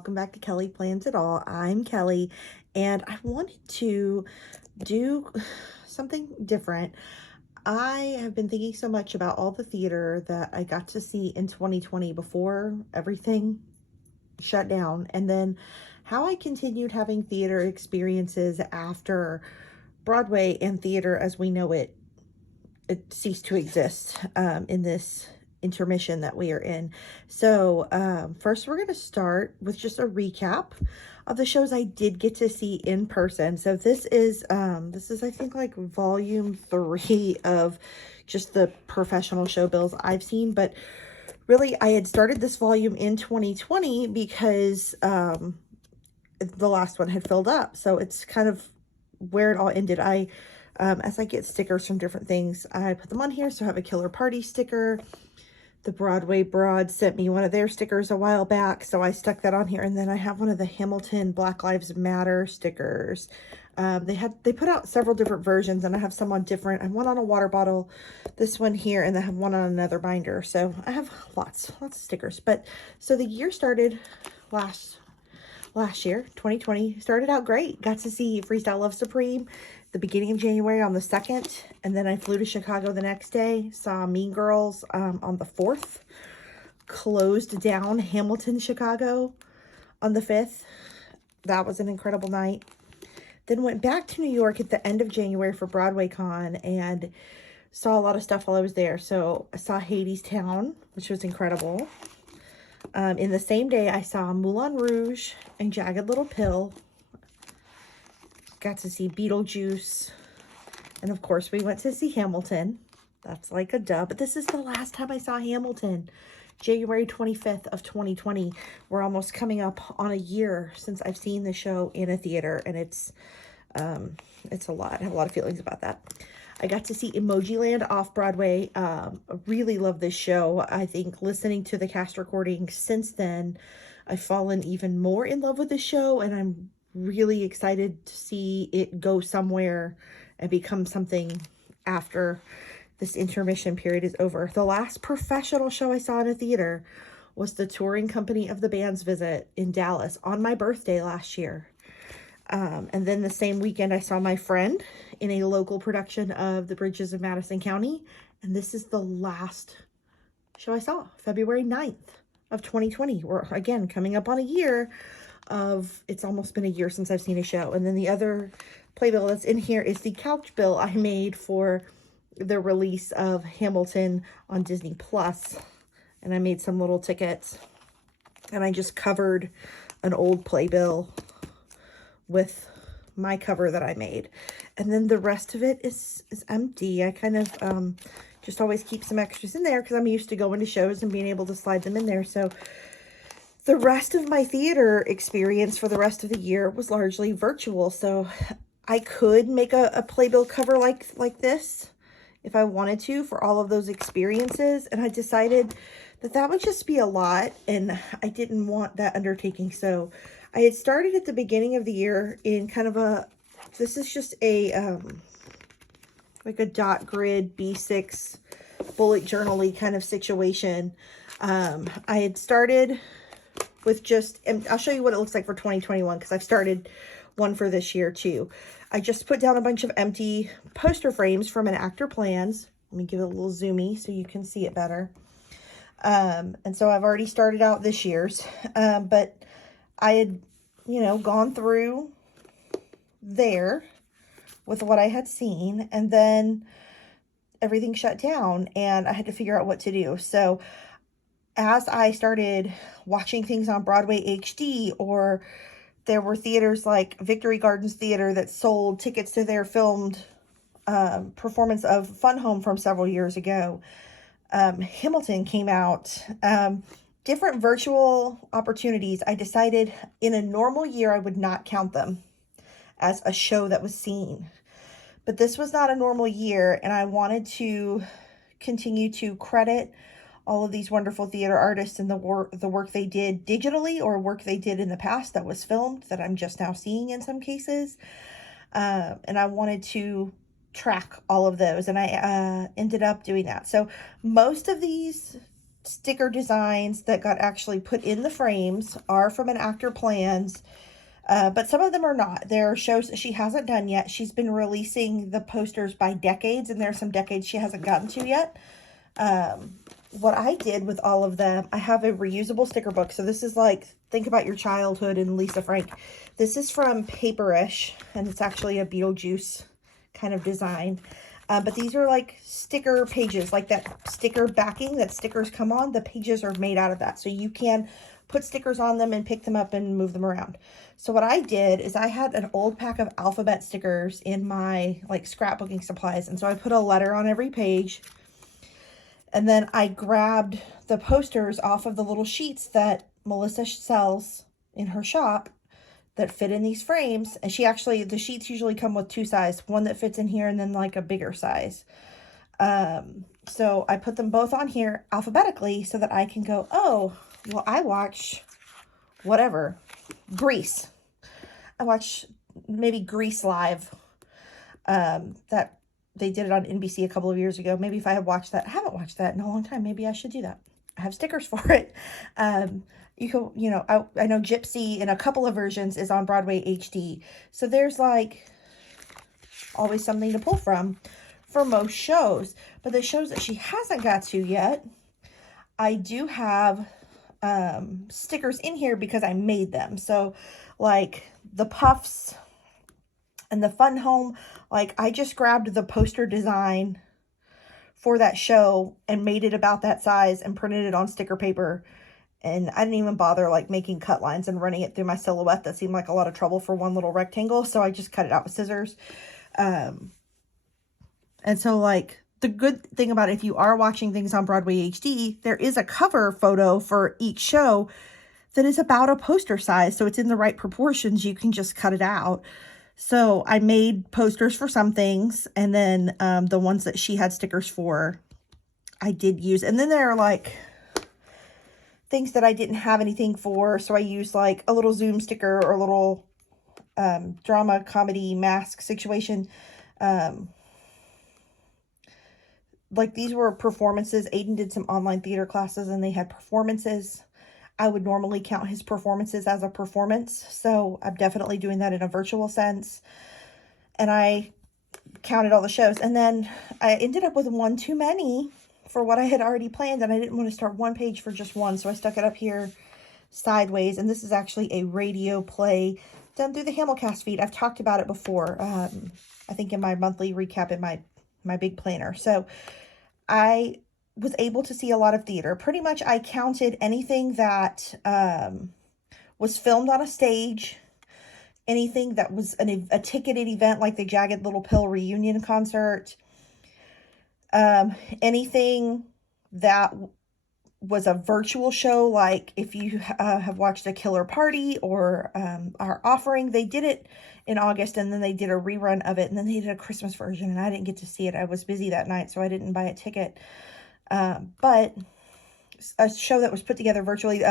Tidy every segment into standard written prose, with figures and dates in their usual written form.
welcome back to Kelly Plans It All. I'm Kelly, and I wanted to do something different. I have been thinking so much about all the theater that I got to see in 2020 before everything shut down, and then how I continued having theater experiences after Broadway and theater as we know it ceased to exist in this intermission that we are in. So first we're going to start with just a recap of the shows I did get to see in person. So this is I think like volume 3 of just the professional show bills I've seen, but really I had started this volume in 2020 because the last one had filled up. So it's kind of where it all ended. As I get stickers from different things, I put them on here. So I have a Killer Party sticker. The Broadway Broad sent me one of their stickers a while back, so I stuck that on here. And then I have one of the Hamilton Black Lives Matter stickers. They put out several different versions, and I have some on different. I have one on a water bottle, this one here, and I have one on another binder. So I have lots of stickers. But so the year started last year, 2020, started out great. Got to see Freestyle Love Supreme the beginning of January on the 2nd, and then I flew to Chicago the next day, saw Mean Girls on the 4th, closed down Hamilton, Chicago on the 5th. That was an incredible night. Then went back to New York at the end of January for Broadway Con and saw a lot of stuff while I was there. So I saw Hadestown, which was incredible. In the same day, I saw Moulin Rouge and Jagged Little Pill. Got to see Beetlejuice. And of course, we went to see Hamilton. That's like a duh. But this is the last time I saw Hamilton. January 25th of 2020. We're almost coming up on a year since I've seen the show in a theater. And it's a lot. I have a lot of feelings about that. I got to see Emoji Land off Broadway. I really love this show. I think listening to the cast recording since then, I've fallen even more in love with the show, and I'm really excited to see it go somewhere and become something after this intermission period is over. The last professional show I saw in a theater was the touring company of the band's visit in Dallas on my birthday last year. And then the same weekend, I saw My Friend in a local production of The Bridges of Madison County. And this is the last show I saw, February 9th of 2020. We're, again, coming up on a year of, it's almost been a year since I've seen a show. And then the other playbill that's in here is the couch bill I made for the release of Hamilton on Disney Plus. And I made some little tickets. And I just covered an old playbill with my cover that I made. And then the rest of it is empty. I kind of just always keep some extras in there because I'm used to going to shows and being able to slide them in there. So the rest of my theater experience for the rest of the year was largely virtual. So I could make a playbill cover like this if I wanted to for all of those experiences. And I decided that would just be a lot, and I didn't want that undertaking. So I had started at the beginning of the year in kind of this is just a, like a dot grid B6 bullet journal-y kind of situation. I had started with just, and I'll show you what it looks like for 2021 because I've started one for this year too. I just put down a bunch of empty poster frames from an Actor Plans. Let me give it a little zoomy so you can see it better. And so I've already started out this year's, but I had, gone through there with what I had seen, and then everything shut down and I had to figure out what to do. So as I started watching things on Broadway HD, or there were theaters like Victory Gardens Theater that sold tickets to their filmed performance of Fun Home from several years ago. Hamilton came out. Different virtual opportunities. I decided in a normal year I would not count them as a show that was seen. But this was not a normal year, and I wanted to continue to credit all of these wonderful theater artists and the work they did digitally, or work they did in the past that was filmed that I'm just now seeing in some cases. And I wanted to track all of those, and I ended up doing that. So most of these sticker designs that got actually put in the frames are from an actor plans, but some of them are not. There are shows that she hasn't done yet. She's been releasing the posters by decades, and there are some decades she hasn't gotten to yet. What I did with all of them, I have a reusable sticker book. So this is like, think about your childhood and Lisa Frank. This is from Paperish, and it's actually a Beetlejuice kind of design. But these are like sticker pages, like that sticker backing that stickers come on. The pages are made out of that. So you can put stickers on them and pick them up and move them around. So what I did is I had an old pack of alphabet stickers in my like scrapbooking supplies. And so I put a letter on every page. And then I grabbed the posters off of the little sheets that Melissa sells in her shop that fit in these frames. And she actually, the sheets usually come with two sizes, one that fits in here and then like a bigger size. So I put them both on here alphabetically so that I can go, oh, well, I watch whatever, Grease. I watch maybe Grease Live. That they did it on NBC a couple of years ago. Maybe if I had watched that, I haven't watched that in a long time. Maybe I should do that. I have stickers for it. You can, you know, I know Gypsy in a couple of versions is on Broadway HD. So there's like always something to pull from for most shows. But the shows that she hasn't got to yet, I do have stickers in here because I made them. So like the Puffs and the Fun Home, like I just grabbed the poster design for that show and made it about that size and printed it on sticker paper. And I didn't even bother like making cut lines and running it through my silhouette. That seemed like a lot of trouble for one little rectangle. So I just cut it out with scissors. And so like the good thing about it, if you are watching things on Broadway HD, there is a cover photo for each show that is about a poster size. So it's in the right proportions. You can just cut it out. So I made posters for some things, and then the ones that she had stickers for, I did use. And then there are like things that I didn't have anything for, so I used like a little Zoom sticker or a little drama comedy mask situation. Like these were performances. Aiden did some online theater classes and they had performances. I would normally count his performances as a performance, so I'm definitely doing that in a virtual sense. And I counted all the shows, and then I ended up with one too many for what I had already planned, and I didn't want to start one page for just one, so I stuck it up here sideways. And this is actually a radio play done through the Hamilcast feed. I've talked about it before, I think in my monthly recap in my big planner. So I was able to see a lot of theater. Pretty much I counted anything that was filmed on a stage, anything that was a ticketed event like the Jagged Little Pill reunion concert, anything that was a virtual show, like if you have watched A Killer Party or Our Offering. They did it in August, and then they did a rerun of it, and then they did a Christmas version, and I didn't get to see it. I was busy that night, so I didn't buy a ticket. But a show that was put together virtually,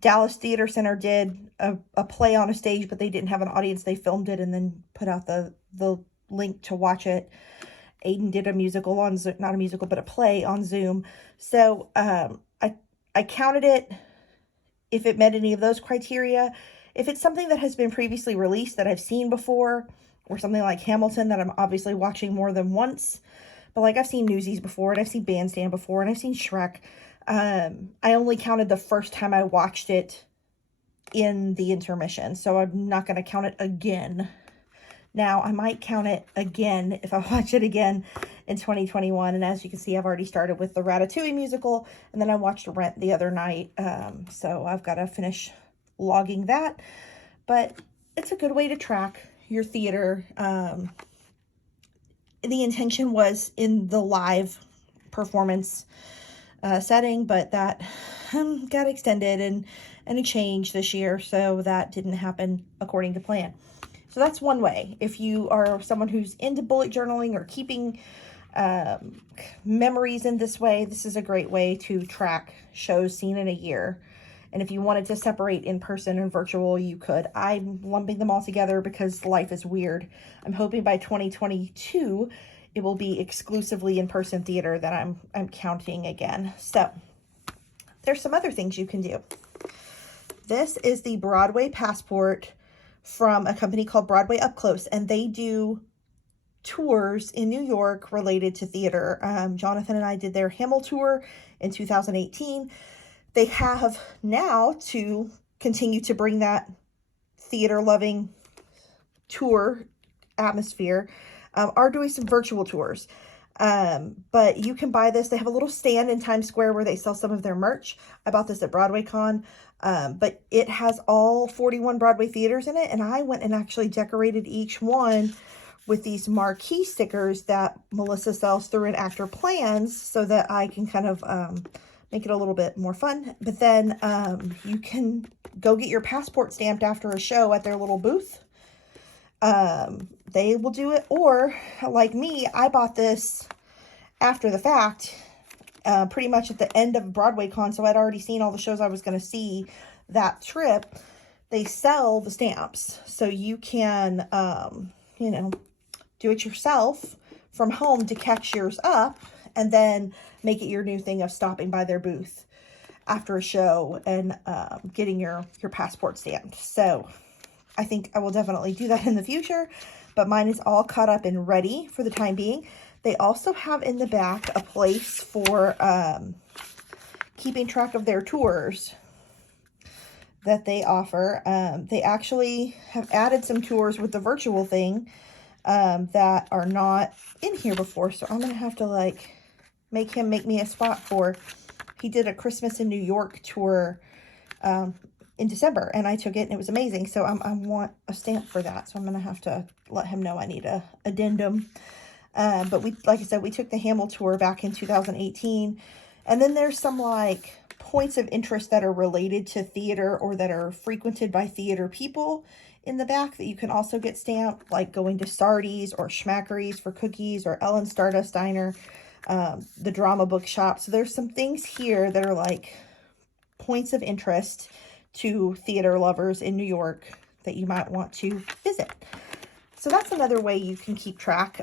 Dallas Theater Center did a play on a stage, but they didn't have an audience. They filmed it and then put out the link to watch it. Aiden did a musical on Zoom, not a musical, but a play on Zoom. So I counted it if it met any of those criteria. If it's something that has been previously released that I've seen before, or something like Hamilton that I'm obviously watching more than once, but like I've seen Newsies before, and I've seen Bandstand before, and I've seen Shrek. I only counted the first time I watched it in the intermission, so I'm not going to count it again. Now, I might count it again if I watch it again in 2021. And as you can see, I've already started with the Ratatouille musical. And then I watched Rent the other night. So I've got to finish logging that. But it's a good way to track your theater. The intention was in the live performance setting, but that got extended and a change this year. So that didn't happen according to plan. So that's one way. If you are someone who's into bullet journaling or keeping memories in this way, this is a great way to track shows seen in a year. And if you wanted to separate in person and virtual, you could. I'm lumping them all together because life is weird. I'm hoping by 2022, it will be exclusively in-person theater that I'm counting again. So there's some other things you can do. This is the Broadway Passport from a company called Broadway Up Close, and they do tours in New York related to theater. Jonathan and I did their Hamilton tour in 2018. They have now, to continue to bring that theater-loving tour atmosphere, are doing some virtual tours. But you can buy this. They have a little stand in Times Square where they sell some of their merch. I bought this at Broadway Con. But it has all 41 Broadway theaters in it, and I went and actually decorated each one with these marquee stickers that Melissa sells through an Actor Plans, so that I can kind of make it a little bit more fun. But then you can go get your passport stamped after a show at their little booth. They will do it, or like me, I bought this after the fact, pretty much at the end of Broadway Con, so I'd already seen all the shows I was going to see that trip. They sell the stamps, so you can, you know, do it yourself from home to catch yours up, and then make it your new thing of stopping by their booth after a show and getting your passport stamped. So I think I will definitely do that in the future, but mine is all caught up and ready for the time being. They also have in the back a place for keeping track of their tours that they offer. They actually have added some tours with the virtual thing that are not in here before. So I'm going to have to like make him make me a spot for, he did a Christmas in New York tour in December, and I took it and it was amazing. So I want a stamp for that. So I'm going to have to let him know I need a addendum. But we, like I said, we took the Hamilton tour back in 2018. And then there's some like points of interest that are related to theater or that are frequented by theater people in the back that you can also get stamped, like going to Sardi's or Schmackery's for cookies, or Ellen Stardust Diner, the Drama Bookshop. So there's some things here that are like points of interest to theater lovers in New York that you might want to visit. So that's another way you can keep track.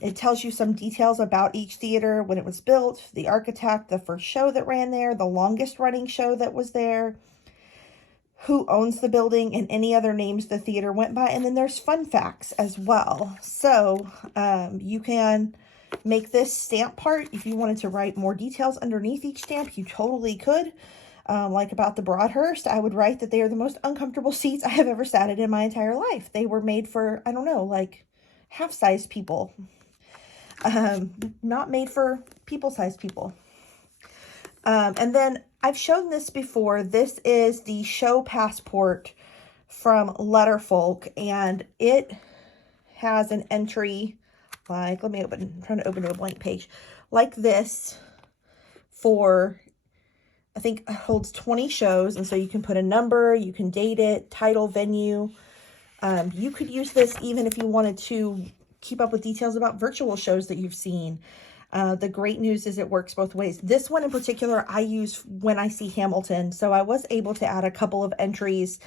It tells you some details about each theater, when it was built, the architect, the first show that ran there, the longest running show that was there, who owns the building, and any other names the theater went by. And then there's fun facts as well. So you can make this stamp part. If you wanted to write more details underneath each stamp, you totally could. Like about the Broadhurst, I would write that they are the most uncomfortable seats I have ever sat in my entire life. They were made for, I don't know, like half-sized people. Not made for people-sized people. And then I've shown this before. This is the show passport from Letterfolk, and it has an entry like, let me open, I'm trying to open to a blank page, like this for, I think it holds 20 shows. And so you can put a number, you can date it, title, venue. You could use this even if you wanted to keep up with details about virtual shows that you've seen. The great news is it works both ways. This one in particular, I use when I see Hamilton. So I was able to add a couple of entries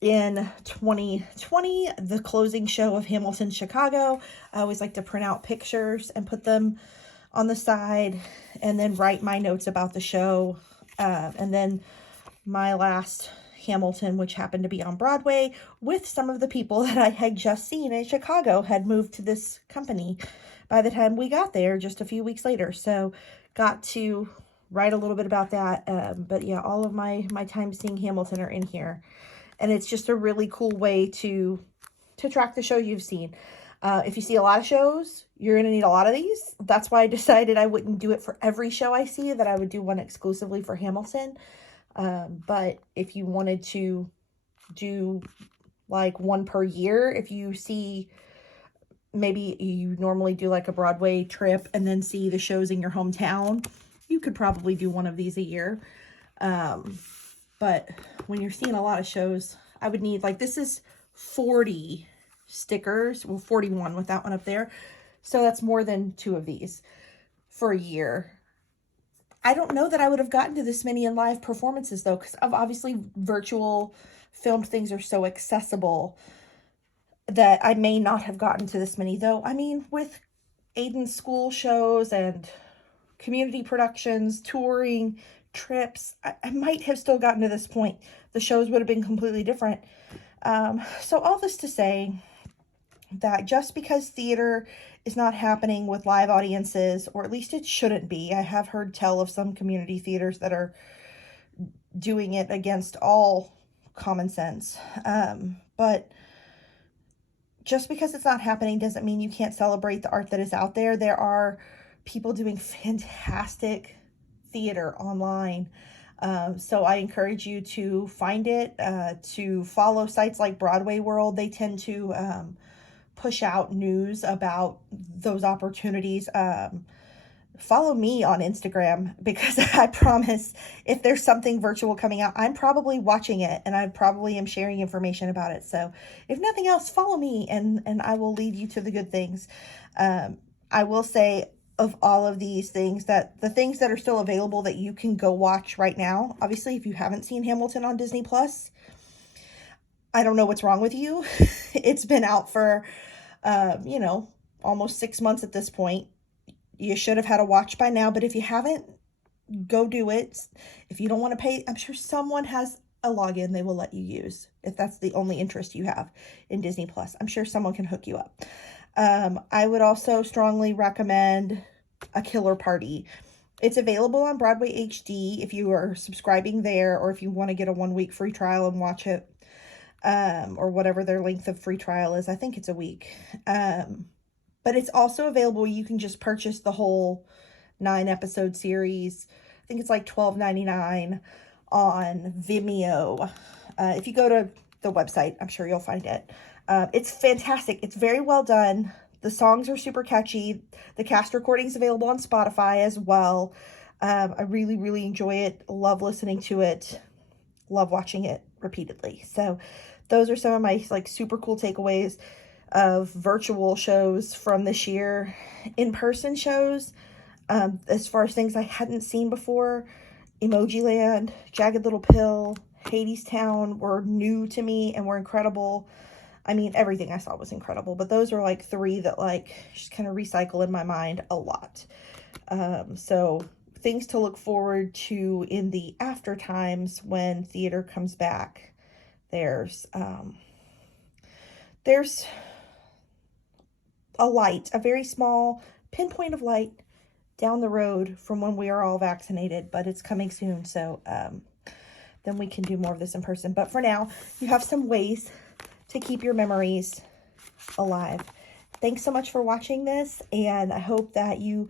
in 2020, the closing show of Hamilton Chicago. I always like to print out pictures and put them on the side, and then write my notes about the show. And then my last Hamilton, which happened to be on Broadway, with some of the people that I had just seen in Chicago, had moved to this company by the time we got there, just a few weeks later. So got to write a little bit about that. But yeah, all of my time seeing Hamilton are in here. And it's just a really cool way to track the show you've seen. If you see a lot of shows, you're going to need a lot of these. That's why I decided I wouldn't do it for every show I see, that I would do one exclusively for Hamilton. But if you wanted to do like one per year, if you see, maybe you normally do like a Broadway trip and then see the shows in your hometown, you could probably do one of these a year. But when you're seeing a lot of shows, I would need, like, this is 40 stickers, well, 41 with that one up there. So that's more than 2 of these for a year. I don't know that I would have gotten to this many in live performances though, because obviously virtual filmed things are so accessible that I may not have gotten to this many though. I mean, with Aiden's school shows and community productions, touring, trips, I might have still gotten to this point. The shows would have been completely different. So all this to say that just because theater is not happening with live audiences, or at least it shouldn't be. I have heard tell of some community theaters that are doing it against all common sense. But just because it's not happening doesn't mean you can't celebrate the art that is out there. There are people doing fantastic theater online. So I encourage you to find it, to follow sites like Broadway World. They tend to push out news about those opportunities. Follow me on Instagram, because I promise if there's something virtual coming out, I'm probably watching it, and I probably am sharing information about it. So if nothing else, follow me, and I will lead you to the good things. I will say, of all of these things, that the things that are still available that you can go watch right now, obviously if you haven't seen Hamilton on Disney Plus, I don't know what's wrong with you. It's been out for almost 6 months at this point. You should have had a watch by now, but if you haven't, go do it. If you don't want to pay, I'm sure someone has a login they will let you use if that's the only interest you have in Disney Plus. I'm sure someone can hook you up. I would also strongly recommend A Killer Party. It's available on Broadway HD if you are subscribing there, or if you want to get a 1-week free trial and watch it, or whatever their length of free trial is. I think it's a week. But it's also available. You can just purchase the whole 9-episode series. I think it's like $12.99 on Vimeo. If you go to the website, I'm sure you'll find it. It's fantastic. It's very well done. The songs are super catchy. The cast recording's available on Spotify as well. I really, really enjoy it. Love listening to it. Love watching it repeatedly. So those are some of my super cool takeaways of virtual shows from this year. In-person shows, as far as things I hadn't seen before, Emojiland, Jagged Little Pill, Hadestown were new to me and were incredible. I mean, everything I saw was incredible, but those are 3 that just kind of recycle in my mind a lot. So things to look forward to in the after times when theater comes back. There's a light, a very small pinpoint of light down the road from when we are all vaccinated, but it's coming soon. So then we can do more of this in person. But for now, you have some ways to keep your memories alive. Thanks so much for watching this, and I hope that you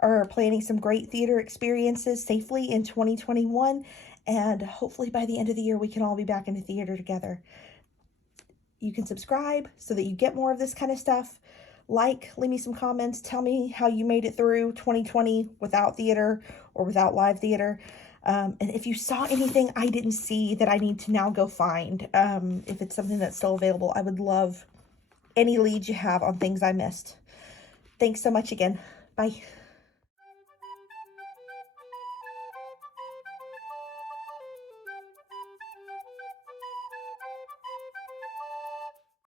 are planning some great theater experiences safely in 2021, and hopefully by the end of the year we can all be back in the theater together. You can subscribe so that you get more of this kind of stuff. Leave me some comments, tell me how you made it through 2020 without theater or without live theater. And if you saw anything I didn't see that I need to now go find, if it's something that's still available, I would love any leads you have on things I missed. Thanks so much again. Bye.